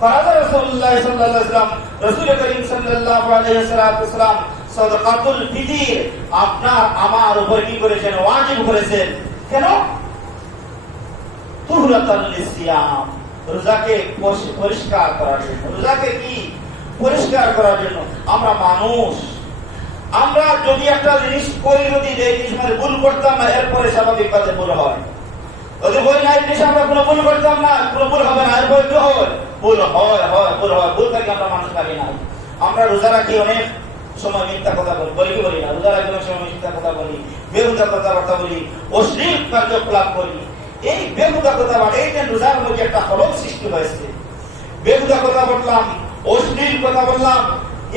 ফারাদা রাসূলুল্লাহ সাল্লাল্লাহু আলাইহি ওয়াসাল্লাম, রাসূল করিম সাল্লাল্লাহু আলাইহি ওয়াসাল্লাম সাদাকাতুল ফিতর আপনার আমার উপর কি করেছেন? ওয়াজিব করেছেন। কেন? তুহরাতাল লিসিয়াম, রোজাকে পরিষ্কার করার জন্য। রোজাকে কি পরিষ্কার করার জন্য। আমরা মানুষ, আমরা যদি একটা জিনিস করি, যদি এই জিনিস মানে ভুল করতাম না, এরপরে স্বাভাবিকভাবে ভুল হয়। যদি বই না জিনিস আমরা কোনো ভুল করতাম না, কোনো ভুল হবে না, এরপরে কি হয়? ভুল হয়, ভুল হয়। ভুল থেকে আমরা মানুষ পারি না। আমরা রোজা রাখি, অনেক সময় মিথ্যা কথা বলি, বলি কি বলি না? রোজা রাখি অনেক সময় মিথ্যা কথা বলি, বেহুদা কথাবার্তা বলি, অশ্লীল কার্যকলাপ করি। এই বেহুদা কথা বলা, এই যে রোজার মধ্যে একটা হলক সৃষ্টি হয়েছে, বেহুদা কথা বললাম, অশ্লীল কথা বললাম,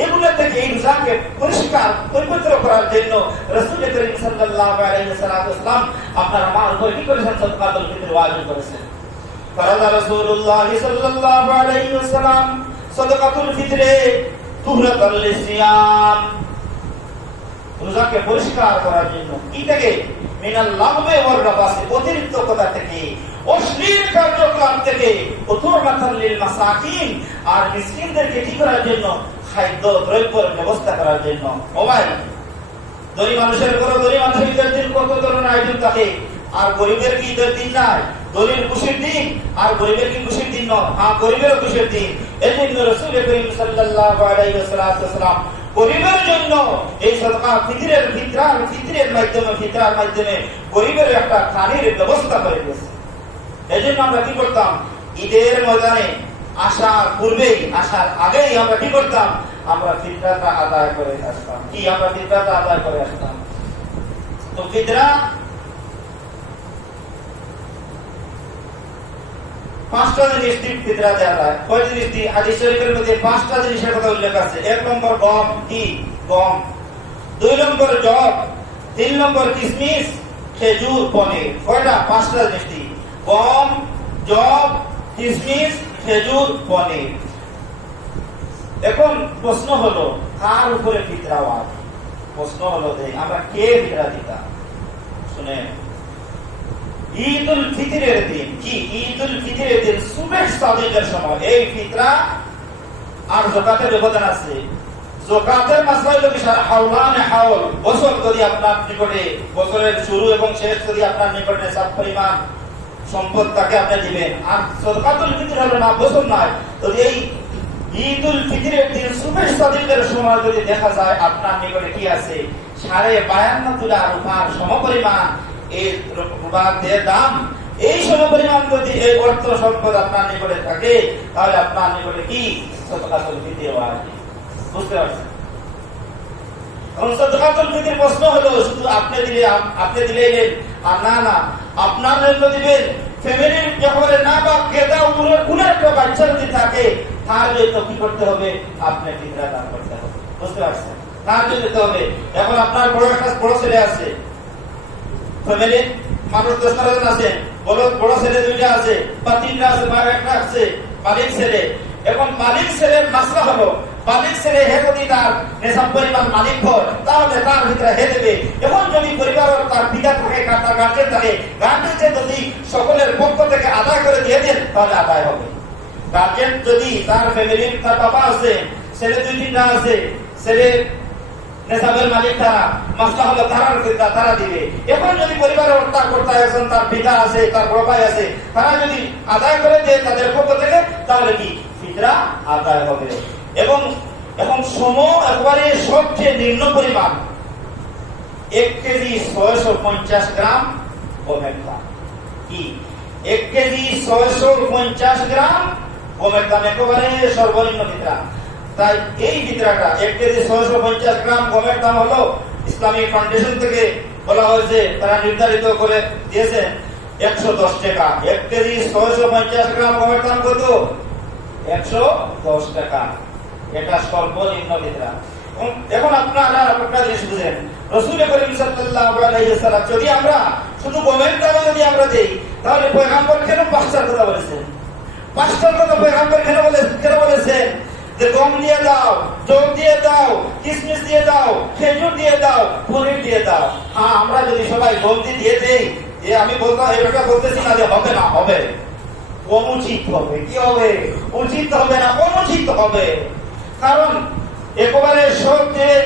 এগুলো থেকে এই রোজাকে পরিষ্কার পবিত্র করার জন্য রাসূল করিম সাল্লাল্লাহু আলাইহি ওয়াসাল্লাম আপনার আমার উপর কি করেছেন? সাদাকাতুল ফিতর ওয়াজিব করেছেন। ফারাদা রাসূলুল্লাহ সাল্লাল্লাহু আলাইহি ওয়াসাল্লাম সাদাকাতুল ফিতরে তুহরাতাল লিসিয়াম, রোজাকে পরিষ্কার করার জন্য। কি থেকে? মিনাল লাগবে ওয়ার রাফাসি, অতিরিক্ত কথা থেকে, অশ্লীল কার্যক্রম থেকে, উতুরমাতাল লিল মাসাকিন, আর মিসকিনদেরকে কি করার জন্য? খাদ্য দ্রব্যের ব্যবস্থা করার জন্য। মোবাইল ধনী মানুষের ঘরে, ধনী মানুষের ঈদের দিন কত ধরনের আয়োজন থাকে, আর গরিবের কি ঈদের দিন নাই? ধনীর খুশির দিন আর গরিবের কি খুশির দিন নয়? হ্যাঁ, গরিবের খুশির দিন। এই জন্য রাসূল করিম সাল্লাল্লাহু আলাইহি ওয়াসাল্লাম গরিবের জন্য এই সাদাকা ফিতরের মাধ্যমে গরিবের একটা খানির ব্যবস্থা করে দিয়েছে। এই জন্য আমরা কি করতাম? ঈদের ময়দানে আসার পূর্বেই, আসার আগেই আমরা কি করতাম? আমরা ফিতরাটা আদায় করে আসতাম। কি? আমরা ফিতরাটা আদায় করে আসতাম। তো ফিতরা 5টা জিনিস ফিতরা দেওয়া হয়। কয় জিনিস? হাদিস শরীফের মধ্যে 5টা জিনিসের কথা উল্লেখ আছে। 1 নম্বর গম, কি? গম। 2 নম্বর জব, 3 নম্বর কিশমিশ, খেজুর, পনির। কয়টা? 5টা জিনিস। গম, জব, কিশমিশ, খেজুর, পনির। এখন প্রশ্ন হলো, কার উপরে ফিতরা ওয়াজিব? প্রশ্ন হলো যে আমরা কে ফিতরা দিতাম? শুনেন, ঈদুল ফিতরের দিন, কি? ঈদুল ফিতরের দিন সুবহ সাদিকের সময় এই ফিতরা আর যাকাতের ব্যবধান আছে। যাকাতের মাসলা হলো বিশাল হাওলানে হাওল, বছর যদি আপনার নিকটে, বছরের শুরু এবং শেষ যদি আপনার নিকটে সব পরিমাণ সম্পদ তাকে আপনি দিবেন। আর সাদাকাতুল ফিতর হলো না, বছর নয়। যদি এই ঈদুল ফিতরের দিন সুবহ সাদিকের সময় যদি দেখা যায় আপনার নিকটে কি আছে? 52.5 তোলা রূপার সমপরিমাণ এই রূপার দাম, এই সমপরিমাণ যদি এই অর্থ সম্পদ আপনার নিকটে থাকে, তাহলে আপনার নিকটে কি? সাদাকাতুল ফিতর ওয়াজিব। বুঝতে পারছেন? এখন সাদাকাতুল ফিতর প্রশ্ন হলো শুধু আপনি দিলেন আর না, আপনার জন্য দিবেন, ফ্যামিলির ব্যাপারে না, বা গেদা উপরে কোনো একটা বাচ্চা যদি থাকে, তার জন্য কি করতে হবে? আপনি ফিতরা দান করতে হবে। বুঝতে পারছেন? তার জন্য দিতে হবে। এখন আপনার বড় ছেলে আছে, ফ্যামিলির মানুষ 10-12 জন আছে, বড় ছেলে 2টা আছে বা 3টা আছে বা 1টা আছে, মালিক ছেলে। এখন মালিক ছেলের মাসলা হলো, মালিক ছেলে হে যদি তার নেশাব পরিমাণ মালিক হয়, তাহলে তার ভিতরে হে দেবে। এখন যদি পরিবারের তার পিতা থাকে, তার গার্জেন থাকে, গার্জেনকে যদি সকলের পক্ষ থেকে আদায় করে দিয়ে দেন, তাহলে আদায় হবে। গার্জেন যদি তার ফ্যামিলির, তার বাবা আছে, ছেলে 2-3টা আছে, ছেলে নেশাবের মালিক তারা, মাসলা হলো তারা দিবে। এখন যদি পরিবারের তার কর্তা আছেন, তার পিতা আছে, তার বড় ভাই আছে, তারা যদি আদায় করে দেয় তাদের পক্ষ থেকে, তাহলে কি? ফিতরা আদায় হবে। এবং এখন একেবারে সবচেয়ে নিম্ন পরিমাণ 1 কেজি 650 গ্রাম গমের দাম। কি? 1 কেজি 650 গ্রাম গমের দাম একেবারে সর্বনিম্ন ফিতরা। তাই এই ফিতরাটা 1 কেজি 650 গ্রাম গমের দাম হলো ইসলামিক ফাউন্ডেশন থেকে বলা হয়েছে, তারা নির্ধারিত করে দিয়েছেন 110 টাকা। 1 কেজি 650 গ্রাম গমের দাম কত? 110 টাকা। এটা সর্বনিম্ন ফিতরা। এখন আপনারা একটা জিনিস বুঝেন, রাসূল করিম সাল্লাল্লাহু আলাইহি ওয়াসাল্লাম যদি আমরা শুধু গমের দাম যদি আমরা দেই, তাহলে পয়গম্বর কেন 5টার কথা বলেছেন? 5টার কথা পয়গম্বর কেন বলেছেন? যে গম দিয়ে দাও, জব দিয়ে দাও, কিশমিশ দিয়ে দাও, খেজুর দিয়ে দাও, পনির দিয়ে দাও। হ্যাঁ, আমরা যদি সবাই গম দিয়ে দেই, আমি বলতেছি না যে হবে না, হবে। অনুচিত হবে। কি হবে? উচিত হবে না, অনুচিত হবে। কারণ একেবারে সবচেয়ে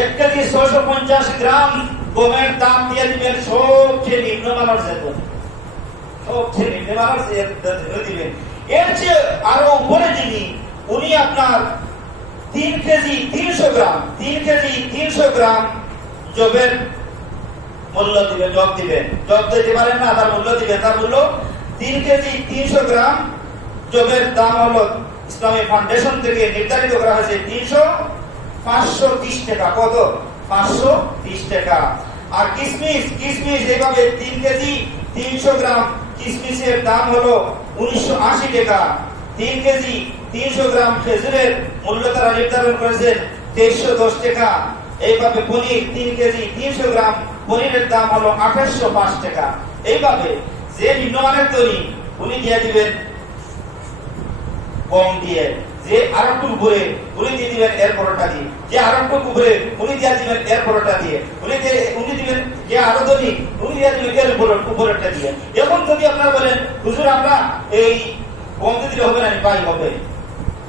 1 কেজি 650 গ্রাম গমের দাম দিয়ে দিবেন সবচেয়ে নিম্নমানের বেতন, সবচেয়ে নিম্নমানের দিবেন। এর চেয়ে আরো উপরে যিনি, উনি আপনার 3 কেজি 300 গ্রাম 3 কেজি 300 গ্রাম জবের মূল্য দিবেন, জব দিবেন। জব দিতে পারেন না, তার মূল্য দিবেন। তার মূল্য 3 কেজি 300 গ্রাম জবের দাম হলো ইসলামী ফাউন্ডেশন থেকে নির্ধারিত করা হয়েছে 530 টাকা। কত? 530 টাকা। আর কিশমিশ, কিশমিশ এইভাবে 3 কেজি 300 গ্রাম কিশমিশের দাম হলো 1980 টাকা। 3 কেজি 300 গ্রাম খেজুরের মূল্য তারা নির্ধারণ করেছেন 2310 টাকা। এইভাবে পনির 3 কেজি 300 গ্রাম পনিরের দাম হলো 2805 টাকা। এইভাবে যে নিম্নমানের তৈরি উনি দিয়ে দিবেন কম দিয়ে, যে আরেকটু উপরে উনি দিয়ে দিবেন এর পরোটা দিয়ে, যে আরেকটু উপরে উনি দিয়ে দিবেন এর পরোটা দিয়ে, উনি দিবেন যে আরো ধনী উনি দিয়ে দিবেন এর উপরেরটা দিয়ে। এখন যদি আপনারা বলেন হুজুর আমরা এই কম দিলে হবে না, পাই হবে,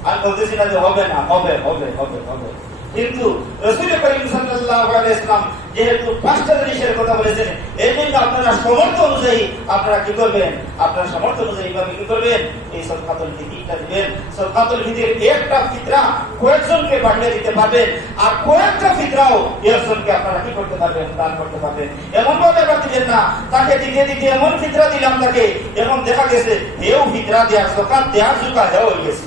আমি বলতেছি না যে হবে না, হবে হবে হবে হবে। কিন্তু রাসূল করিম সাল্লাল্লাহু আলাইহি ওয়াসাল্লাম যেহেতু 5টা জিনিসের কথা বলেছেন, এই জন্য আপনারা সামর্থ্য অনুযায়ী আপনারা কি করবেন? আপনারা সামর্থ্য অনুযায়ী ভাবে কি করবেন? এই সদকাতুল ফিতরটা দিবেন। সদকাতুল ফিতর একটা ফিতরা কয়েকজনকে বাড়িয়ে দিতে পারবেন, আর কয়েকটা ফিতরাও একজনকে আপনারা কি করতে পারবেন? দান করতে পারবেন। এমন ভাবে দিবেন না তাকে দিতে দিতে এমন ফিতরা দিলাম তাকে, এমন দেখা গেছে এও ফিতরা দেওয়ার সকাত দেওয়ার জুকা হয়ে গেছে,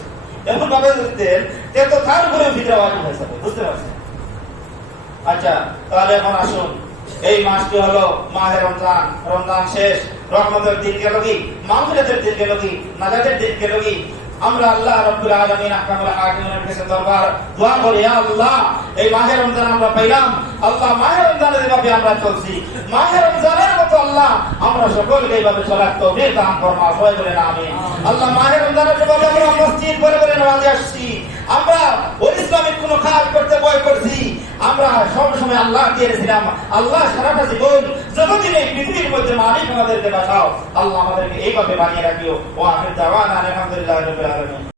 এমন ভাবে দিতেন তো তার উপরে ফিতরা ওয়াজিব হয়ে যাবে। বুঝতে পারছেন? আচ্ছা, তাহলে এখন আসুন, এই মাসটি হলো মাহে রমজান। রমজান শেষ, রহমতের দিন গেল কি, মাগফিরাতের দিন গেল কি, নাজাতের দিন গেল কি। আমরা আল্লাহ রাব্বুল আলামিন আহকামুল হাকিমের কাছে দরবার দোয়া করি, ইয়া আল্লাহ এই মাহে রমজান আমরা পাইলাম, আল্লাহ মাহে রমজানের যেভাবে আমরা চলছি, মাহে রমজানের মতো আল্লাহ আমরা সকলকে এইভাবে চলার তৌফিক দান ফরমাও। সবাই বলেন আমিন। আল্লাহ মাহে রমজানের যেভাবে আমরা মসজিদ করে নামাজে আসছি, আমরা ওই ইসলামিক কোন কাজ করতে ভয় করছি, আমরা সবসময় আল্লাহ দিয়েছিলাম, আল্লাহ সারাটা জীবন যতদিন এই পৃথিবীর মধ্যে মালিক আমাদেরকে বাঁচাও, আল্লাহ আমাদেরকে এইভাবে বানিয়ে রাখিও। ওয়া আখির দাওয়ানা আলহামদুলিল্লাহি রাব্বিল আলামিন।